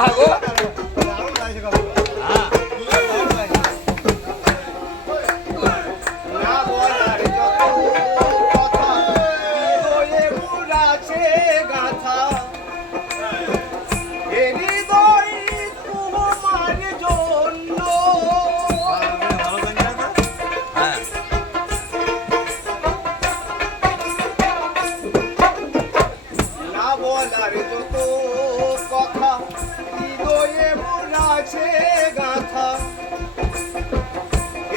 하고